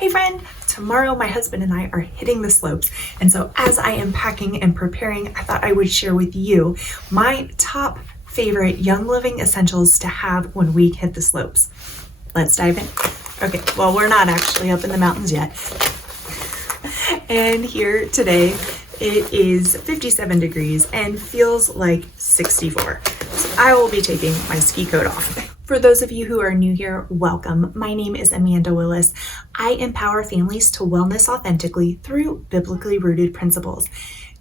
Hey friend, tomorrow my husband and I are hitting the slopes, and so as I am packing and preparing, I thought I would share with you my top favorite Young Living essentials to have when we hit the slopes. Let's dive in. Okay, well, we're not actually up in the mountains yet. And here today it is 57 degrees and feels like 64. So I will be taking my ski coat off. For those of you who are new here, welcome. My name is Amanda Willis. I empower families to wellness authentically through biblically rooted principles.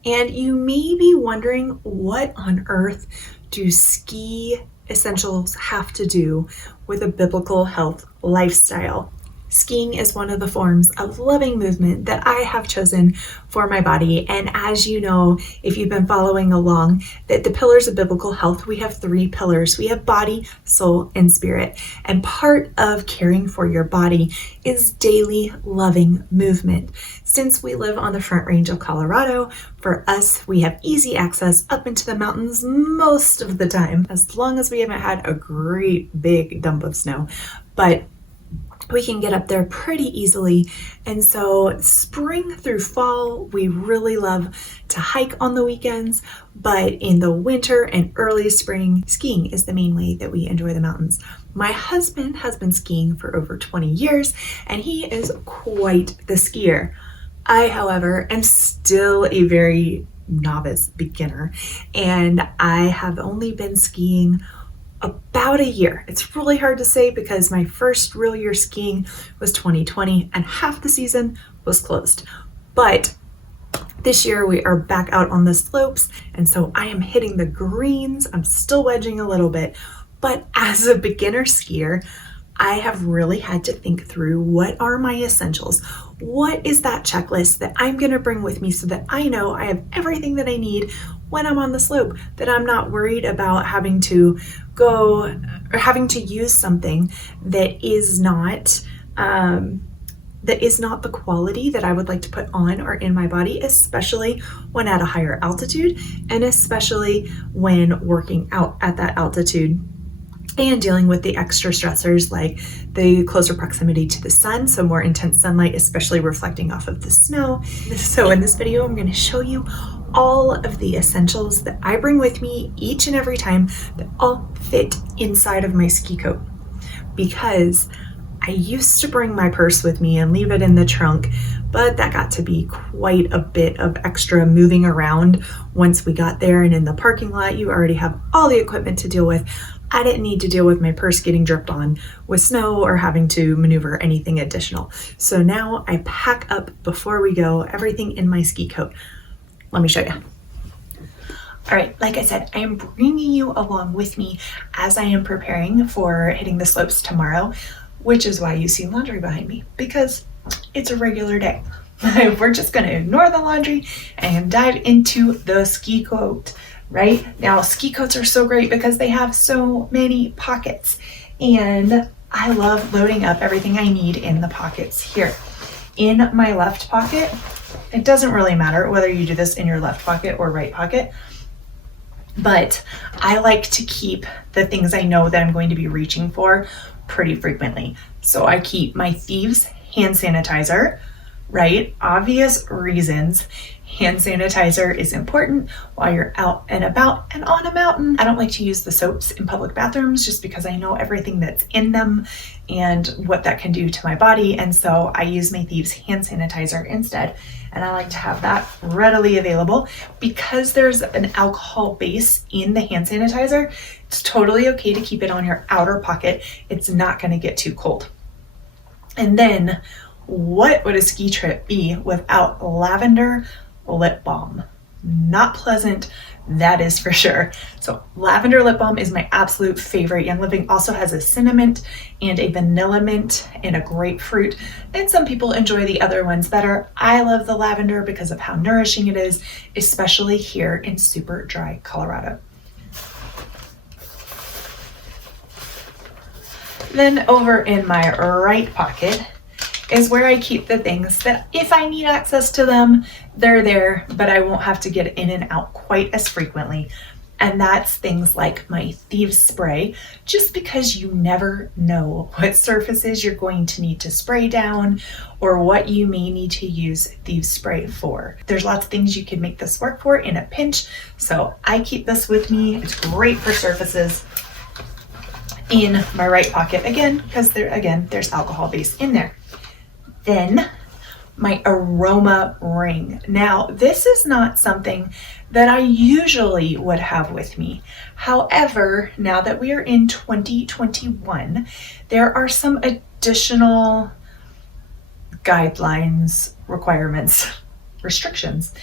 And you may be wondering, what on earth do ski essentials have to do with a biblical health lifestyle? Skiing is one of the forms of loving movement that I have chosen for my body. And as you know, if you've been following along, that the pillars of biblical health, we have 3 pillars. We have body, soul, and spirit. And part of caring for your body is daily loving movement. Since we live on the Front Range of Colorado, for us, we have easy access up into the mountains most of the time, as long as we haven't had a great big dump of snow. But we can get up there pretty easily. And so spring through fall, we really love to hike on the weekends, but in the winter and early spring, skiing is the main way that we enjoy the mountains. My husband has been skiing for over 20 years and he is quite the skier. I, however, am still a very novice beginner, and I have only been skiing about a year. It's really hard to say because my first real year skiing was 2020 and half the season was closed. But this year we are back out on the slopes, and so I am hitting the greens. I'm still wedging a little bit, but as a beginner skier, I have really had to think through, what are my essentials? What is that checklist that I'm going to bring with me so that I know I have everything that I need when I'm on the slope, that I'm not worried about having to go or having to use something that is not the quality that I would like to put on or in my body, especially when at a higher altitude and especially when working out at that altitude and dealing with the extra stressors like the closer proximity to the sun, so more intense sunlight, especially reflecting off of the snow. So in this video, I'm going to show you all of the essentials that I bring with me each and every time that all fit inside of my ski coat. Because I used to bring my purse with me and leave it in the trunk, but that got to be quite a bit of extra moving around once we got there, and in the parking lot, you already have all the equipment to deal with. I didn't need to deal with my purse getting dripped on with snow or having to maneuver anything additional. So now I pack up before we go everything in my ski coat. Let me show you. All right, like I said, I am bringing you along with me as I am preparing for hitting the slopes tomorrow, which is why you see laundry behind me, because it's a regular day. We're just gonna ignore the laundry and dive into the ski coat. Right now, ski coats are so great because they have so many pockets, and I love loading up everything I need in the pockets here. In my left pocket, it doesn't really matter whether you do this in your left pocket or right pocket, but I like to keep the things I know that I'm going to be reaching for pretty frequently. So I keep my Thieves hand sanitizer, right? Obvious reasons. Hand sanitizer is important while you're out and about and on a mountain. I don't like to use the soaps in public bathrooms just because I know everything that's in them and what that can do to my body. And so I use my Thieves hand sanitizer instead. And I like to have that readily available because there's an alcohol base in the hand sanitizer. It's totally okay to keep it on your outer pocket. It's not going to get too cold. And then, what would a ski trip be without lavender lip balm? Not pleasant, that is for sure. So lavender lip balm is my absolute favorite. Young Living also has a cinnamon and a vanilla mint and a grapefruit, and some people enjoy the other ones better. I love the lavender because of how nourishing it is, especially here in super dry Colorado. Then over in my right pocket is where I keep the things that if I need access to them, they're there, but I won't have to get in and out quite as frequently. And that's things like my Thieves spray, just because you never know what surfaces you're going to need to spray down or what you may need to use Thieves spray for. There's lots of things you can make this work for in a pinch. So I keep this with me. It's great for surfaces in my right pocket, again, because there's alcohol base in there. Then my aroma ring. Now, this is not something that I usually would have with me. However, now that we are in 2021, there are some additional guidelines, requirements, restrictions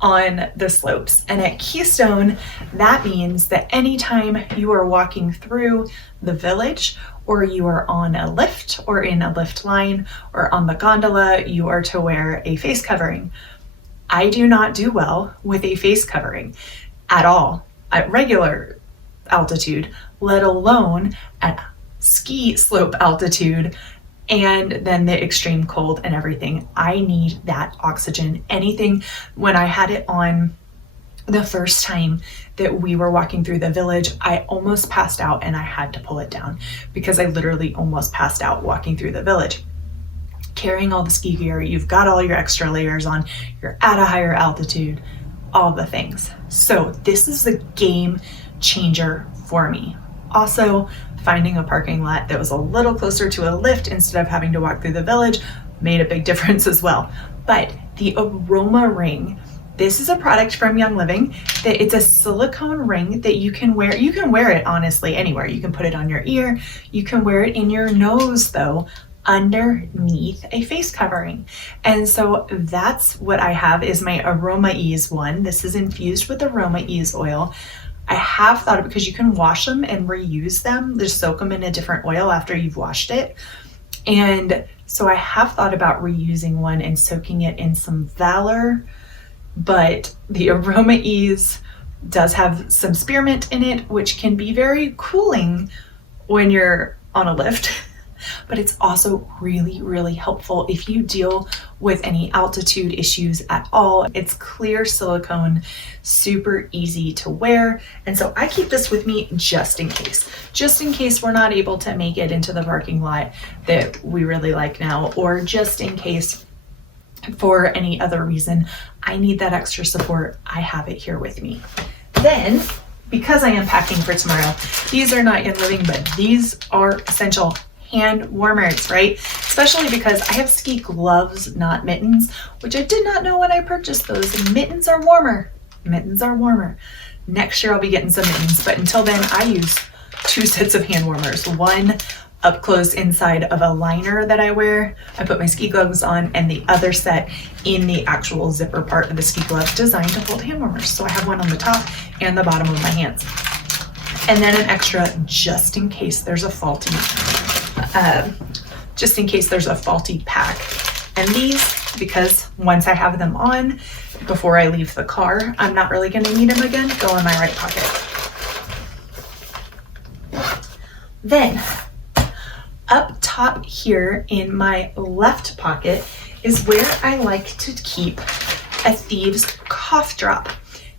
on the slopes. And at Keystone, that means that anytime you are walking through the village, or you are on a lift or in a lift line or on the gondola, you are to wear a face covering. I do not do well with a face covering at all at regular altitude, let alone at ski slope altitude, and then the extreme cold and everything. I need that oxygen. Anything, when I had it on the first time that we were walking through the village, I almost passed out and I had to pull it down because I literally almost passed out walking through the village. Carrying all the ski gear, you've got all your extra layers on, you're at a higher altitude, all the things. So this is a game changer for me. Also, finding a parking lot that was a little closer to a lift instead of having to walk through the village made a big difference as well. But the aroma ring, this is a product from Young Living. That it's a silicone ring that you can wear. You can wear it honestly anywhere. You can put it on your ear. You can wear it in your nose though, underneath a face covering. And so that's what I have is my Aroma Ease one. This is infused with Aroma Ease oil. I have thought of, because you can wash them and reuse them, just soak them in a different oil after you've washed it. And so I have thought about reusing one and soaking it in some Valor, but the Aroma Ease does have some spearmint in it, which can be very cooling when you're on a lift, but it's also really, really helpful if you deal with any altitude issues at all. It's clear silicone, super easy to wear. And so I keep this with me just in case we're not able to make it into the parking lot that we really like now, or just in case for any other reason I need that extra support, I have it here with me. Then, because I am packing for tomorrow, these are not Young Living, but these are essential hand warmers, right? Especially because I have ski gloves, not mittens, which I did not know when I purchased those. And mittens are warmer. Mittens are warmer. Next year I'll be getting some mittens, but until then I use 2 sets of hand warmers. One up close inside of a liner that I wear. I put my ski gloves on, and the other set in the actual zipper part of the ski glove designed to hold hand warmers. So I have one on the top and the bottom of my hands. And then an extra just in case there's a faulty pack. And these, because once I have them on before I leave the car, I'm not really going to need them again, go in my right pocket. Then up top here in my left pocket is where I like to keep a Thieves cough drop.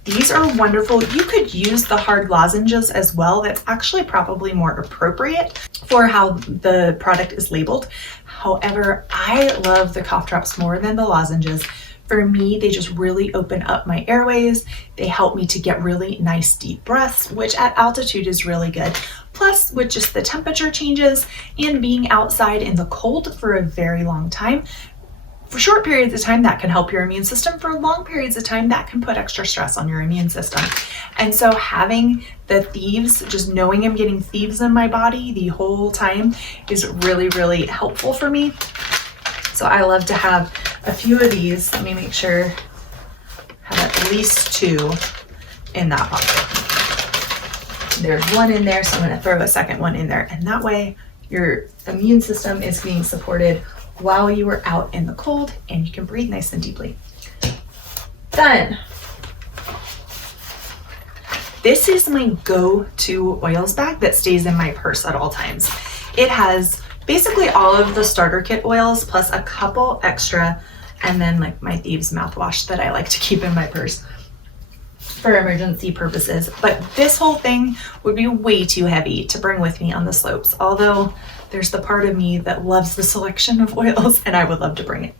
These are wonderful. You could use the hard lozenges as well. That's actually probably more appropriate for how the product is labeled. However, I love the cough drops more than the lozenges. For me, they just really open up my airways. They help me to get really nice deep breaths, which at altitude is really good. Plus, with just the temperature changes and being outside in the cold for a very long time, for short periods of time, that can help your immune system. For long periods of time, that can put extra stress on your immune system. And so having the Thieves, just knowing I'm getting Thieves in my body the whole time is really, really helpful for me. So I love to have a few of these. Let me make sure I have at least 2 in that pocket. There's one in there, so I'm gonna throw a second one in there. And that way your immune system is being supported while you are out in the cold, and you can breathe nice and deeply. Then, this is my go-to oils bag that stays in my purse at all times. It has basically all of the starter kit oils plus a couple extra, and then like my Thieves mouthwash that I like to keep in my purse. for emergency purposes, but this whole thing would be way too heavy to bring with me on the slopes, although there's the part of me that loves the selection of oils and I would love to bring it.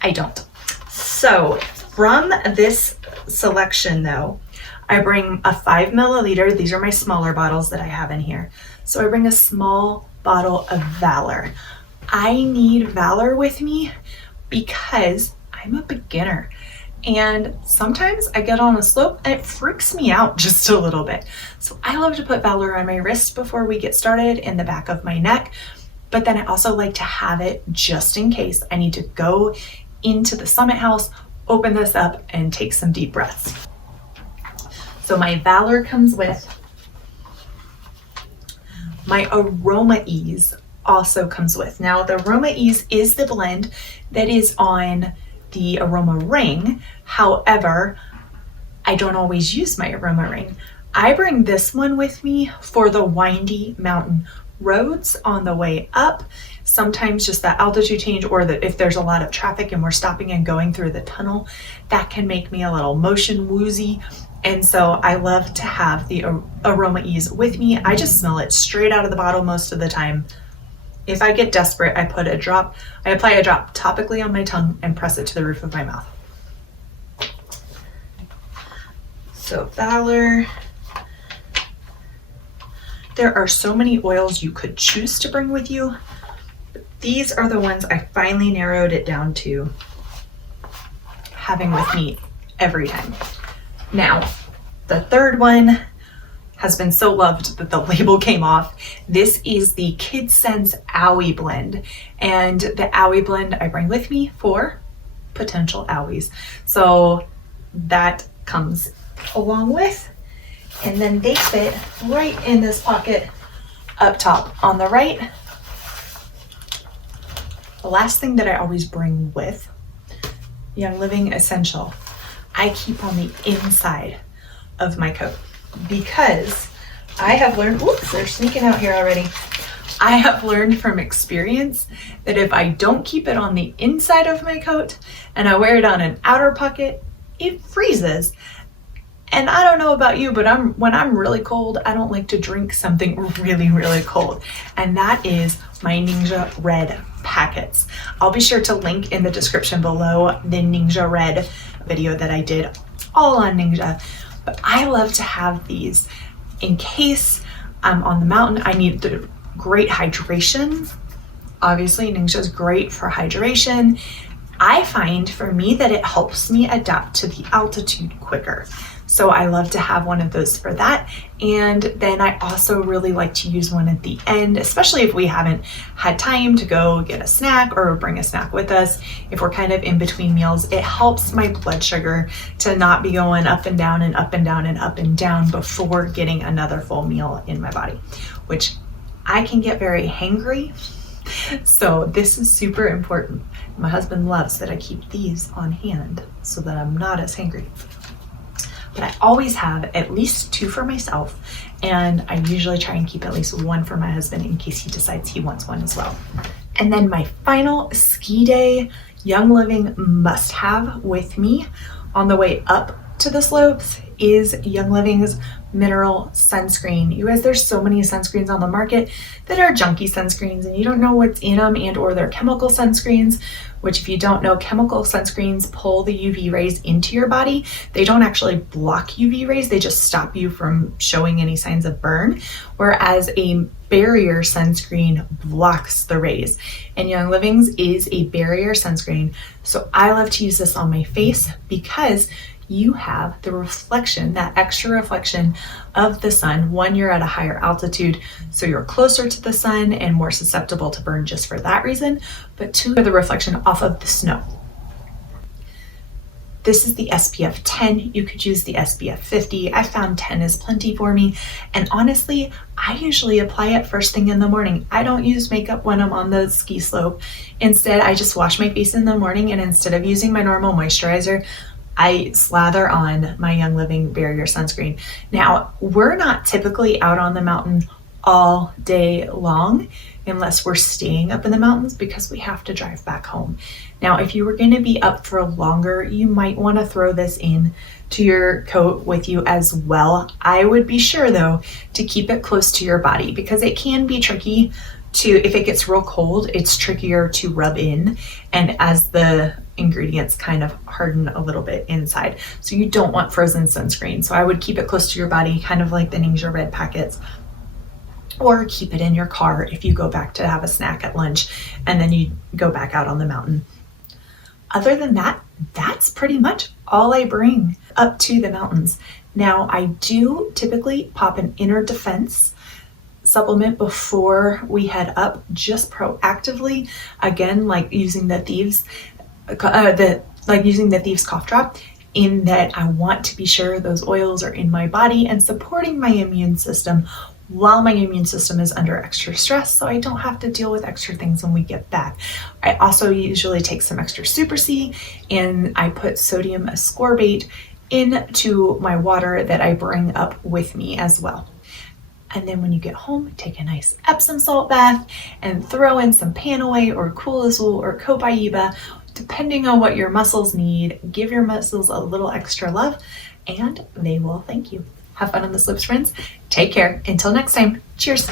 I don't. So from this selection though, I bring a 5 milliliter. These are my smaller bottles that I have in here. So I bring a small bottle of Valor. I need Valor with me because I'm a beginner. And sometimes I get on a slope and it freaks me out just a little bit. So I love to put Valor on my wrist before we get started, in the back of my neck. But then I also like to have it just in case I need to go into the summit house, open this up and take some deep breaths. So my Valor comes with. My Aroma Ease also comes with. Now the Aroma Ease is the blend that is on the Aroma Ring. However, I don't always use my Aroma Ring. I bring this one with me for the windy mountain roads on the way up. Sometimes just that altitude change, or that if there's a lot of traffic and we're stopping and going through the tunnel, that can make me a little motion woozy. And so I love to have the Aroma Ease with me. I just smell it straight out of the bottle most of the time. If I get desperate, I apply a drop topically on my tongue and press it to the roof of my mouth. So Valor. There are so many oils you could choose to bring with you. But these are the ones I finally narrowed it down to having with me every time. Now, the third one has been so loved that the label came off. This is the Kid Sense Owie blend. And the Owie blend I bring with me for potential owies. So that comes along with, and then they fit right in this pocket up top on the right. The last thing that I always bring with, Young Living Essential, I keep on the inside of my coat because I have learned, whoops, they're sneaking out here already. I have learned from experience that if I don't keep it on the inside of my coat and I wear it on an outer pocket, it freezes. And I don't know about you, but when I'm really cold, I don't like to drink something really, really cold. And that is my Ninja Red packets. I'll be sure to link in the description below the Ninja Red video that I did all on Ninja. But I love to have these in case I'm on the mountain. I need the great hydration. Obviously, Ninja is great for hydration. I find for me that it helps me adapt to the altitude quicker. So I love to have one of those for that. And then I also really like to use one at the end, especially if we haven't had time to go get a snack or bring a snack with us. If we're kind of in between meals, it helps my blood sugar to not be going up and down and up and down and up and down before getting another full meal in my body, which I can get very hangry. So this is super important. My husband loves that I keep these on hand so that I'm not as hangry. But I always have at least 2 for myself, and I usually try and keep at least 1 for my husband in case he decides he wants one as well. And then my final ski day Young Living must have with me on the way up to the slopes is Young Living's mineral sunscreen. You guys, there's so many sunscreens on the market that are junky sunscreens and you don't know what's in them, and or they're chemical sunscreens, which if you don't know, chemical sunscreens pull the UV rays into your body. They don't actually block UV rays, they just stop you from showing any signs of burn, whereas a barrier sunscreen blocks the rays. And Young Living's is a barrier sunscreen. So I love to use this on my face because you have the reflection, that extra reflection of the sun. One, you're at a higher altitude, so you're closer to the sun and more susceptible to burn just for that reason. But 2, the reflection off of the snow. This is the SPF 10. You could use the SPF 50. I found 10 is plenty for me. And honestly, I usually apply it first thing in the morning. I don't use makeup when I'm on the ski slope. Instead, I just wash my face in the morning, and instead of using my normal moisturizer, I slather on my Young Living barrier sunscreen. Now, we're not typically out on the mountain all day long. unless we're staying up in the mountains because we have to drive back home. Now, if you were going to be up for longer, you might want to throw this in to your coat with you as well. I would be sure though to keep it close to your body because it can be tricky to, if it gets real cold, it's trickier to rub in, and as the ingredients kind of harden a little bit inside. So you don't want frozen sunscreen. So I would keep it close to your body, kind of like the Ninja Red packets, or keep it in your car if you go back to have a snack at lunch and then you go back out on the mountain. Other than that, that's pretty much all I bring up to the mountains. Now, I do typically pop an inner defense supplement before we head up, just proactively, again, like using the thieves cough drop, in that I want to be sure those oils are in my body and supporting my immune system while my immune system is under extra stress, so I don't have to deal with extra things when we get back. I also usually take some extra Super C, and I put sodium ascorbate into my water that I bring up with me as well. And then when you get home, take a nice Epsom salt bath and throw in some Panaway or Cool Azul or Copaiba, depending on what your muscles need. Give your muscles a little extra love and they will thank you. Have fun on the slopes, friends. Take care. Until next time. Cheers.